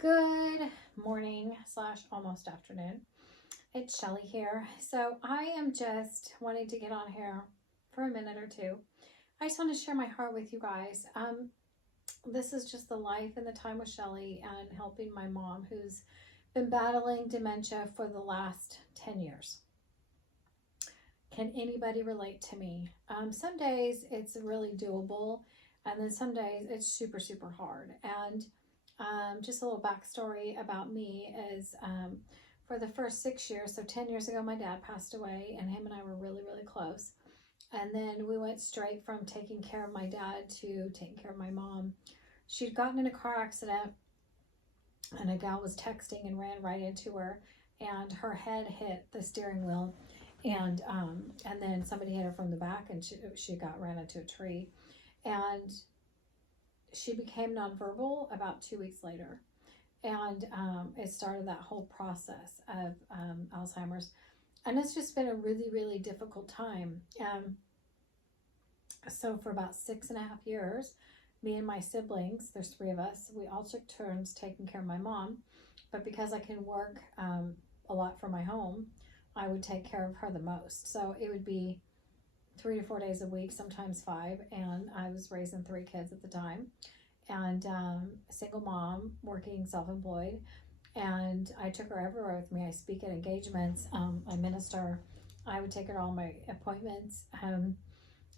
Good morning slash almost afternoon. It's Shelly here. So I am just wanting to get on here for a minute or two. I just want to share my heart with you guys. This is just the life and the time with Shelly and helping my mom who's been battling dementia for the last 10 years. Can anybody relate to me? Some days it's really doable, and then some days it's super, super hard. And just a little backstory about me is for the first 6 years, so 10 years ago, my dad passed away, and him and I were really, really close. And then we went straight from taking care of my dad to taking care of my mom. She'd gotten in a car accident, and a gal was texting and ran right into her, and her head hit the steering wheel. And then somebody hit her from the back, and she ran into a tree. And she became nonverbal about 2 weeks later. And it started that whole process of Alzheimer's. And it's just been a really, really difficult time. So for about 6.5 years, me and my siblings, there's three of us, we all took turns taking care of my mom. But because I can work a lot from my home, I would take care of her the most. So it would be 3 to 4 days a week, sometimes 5. And I was raising 3 kids at the time. And a single mom, working self-employed. And I took her everywhere with me. I speak at engagements. I minister. I would take her to all my appointments. And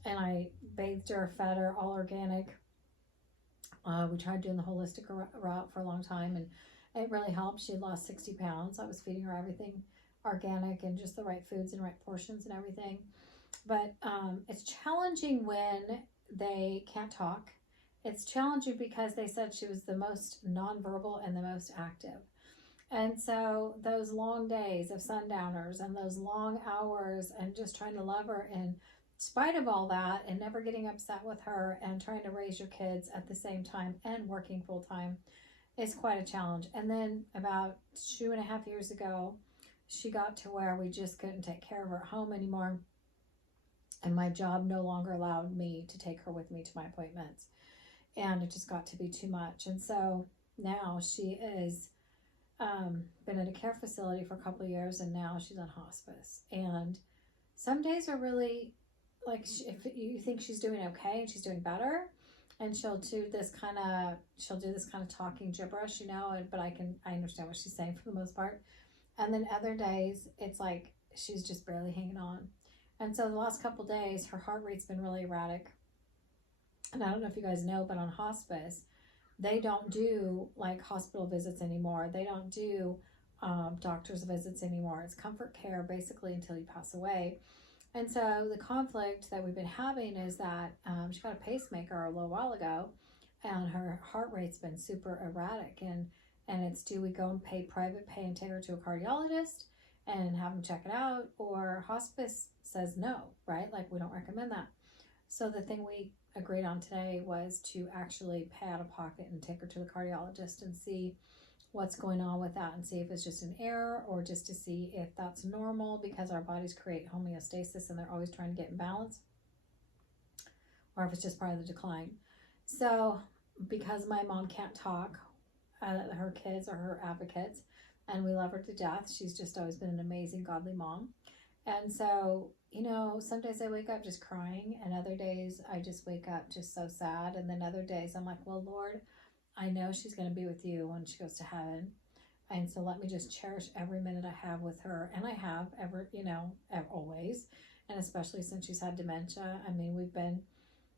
I bathed her, fed her, all organic. We tried doing the holistic route for a long time, and it really helped. She had lost 60 pounds. I was feeding her everything organic and just the right foods and right portions and everything. But it's challenging when they can't talk. It's challenging because they said she was the most nonverbal and the most active. And so those long days of sundowners and those long hours and just trying to love her in spite of all that and never getting upset with her and trying to raise your kids at the same time and working full time is quite a challenge. And then about 2.5 years ago, she got to where we just couldn't take care of her at home anymore. And my job no longer allowed me to take her with me to my appointments. And it just got to be too much. And so now she is been at a care facility for a couple of years, and now she's on hospice. And some days are really like, if you think she's doing okay and she's doing better, and she'll do this kind of talking gibberish, but I understand what she's saying for the most part. And then other days it's like she's just barely hanging on. And so the last couple of days her heart rate's been really erratic. And I don't know if you guys know, but on hospice, they don't do like hospital visits anymore. They don't do doctor's visits anymore. It's comfort care basically until you pass away. And so the conflict that we've been having is that she got a pacemaker a little while ago, and her heart rate's been super erratic. And it's, do we go and pay private pay and take her to a cardiologist and have them check it out? Or hospice says no, right? Like, we don't recommend that. So the thing we agreed on today was to actually pay out of pocket and take her to the cardiologist and see what's going on with that, and see if it's just an error or just to see if that's normal, because our bodies create homeostasis and they're always trying to get in balance, or if it's just part of the decline. So because my mom can't talk, her kids are her advocates, and we love her to death. She's just always been an amazing, godly mom. And so, some days I wake up just crying, and other days I just wake up just so sad. And then other days I'm like, well, Lord, I know she's going to be with you when she goes to heaven. And so let me just cherish every minute I have with her. And I have always, and especially since she's had dementia. I mean, we've been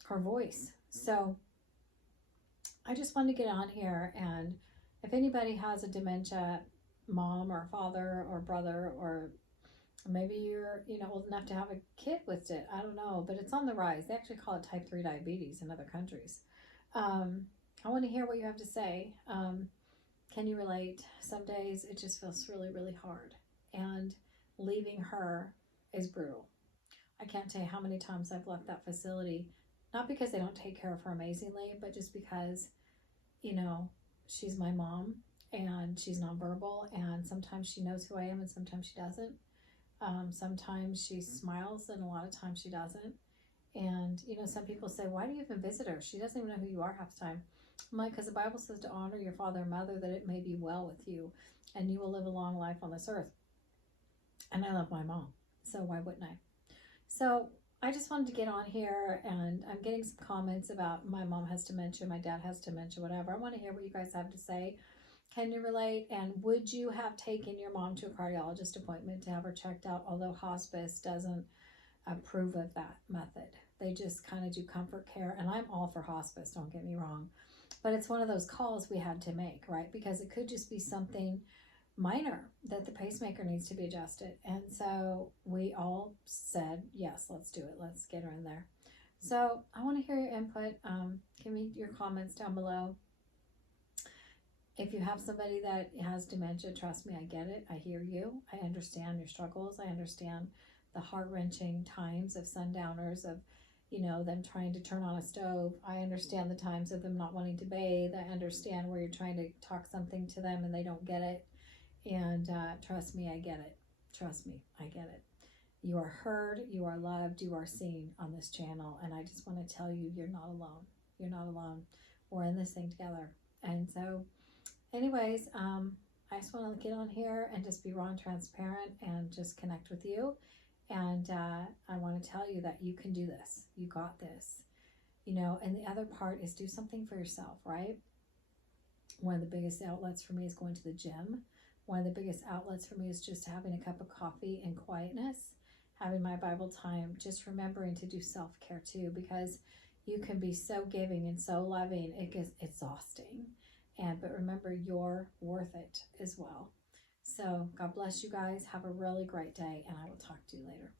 her voice. So I just wanted to get on here, and if anybody has a dementia mom or father or brother, or maybe you're old enough to have a kid with it, I don't know, but it's on the rise. They actually call it type 3 diabetes in other countries. I want to hear what you have to say. Can you relate? Some days it just feels really, really hard, and leaving her is brutal. I can't tell you how many times I've left that facility, not because they don't take care of her amazingly, but just because, she's my mom, and she's nonverbal, and sometimes she knows who I am and sometimes she doesn't. Sometimes she smiles and a lot of times she doesn't. And, some people say, why do you even visit her? She doesn't even know who you are half the time. I'm like, because the Bible says to honor your father and mother that it may be well with you and you will live a long life on this earth. And I love my mom, so why wouldn't I? So I just wanted to get on here, and I'm getting some comments about my mom has dementia, my dad has dementia, whatever. I want to hear what you guys have to say. Can you relate? And would you have taken your mom to a cardiologist appointment to have her checked out, although hospice doesn't approve of that method? They just kind of do comfort care, and I'm all for hospice, don't get me wrong. But it's one of those calls we had to make, right? Because it could just be something minor that the pacemaker needs to be adjusted. And so we all said, yes, let's do it. Let's get her in there. So I want to hear your input. Give me your comments down below. If you have somebody that has dementia, trust me, I get it. I hear you. I understand your struggles. I understand the heart-wrenching times of sundowners, of, you know, them trying to turn on a stove. I understand the times of them not wanting to bathe. I understand where you're trying to talk something to them and they don't get it. And trust me, I get it. Trust me, I get it. You are heard, you are loved, you are seen on this channel. And I just want to tell you, you're not alone. You're not alone. We're in this thing together. And so, anyways, I just want to get on here and just be raw and transparent and just connect with you. And I want to tell you that you can do this. You got this. You know, and the other part is do something for yourself, right? One of the biggest outlets for me is going to the gym. One of the biggest outlets for me is just having a cup of coffee and quietness, having my Bible time, just remembering to do self-care too, because you can be so giving and so loving, it gets exhausting. But remember, you're worth it as well. So God bless you guys. Have a really great day, and I will talk to you later.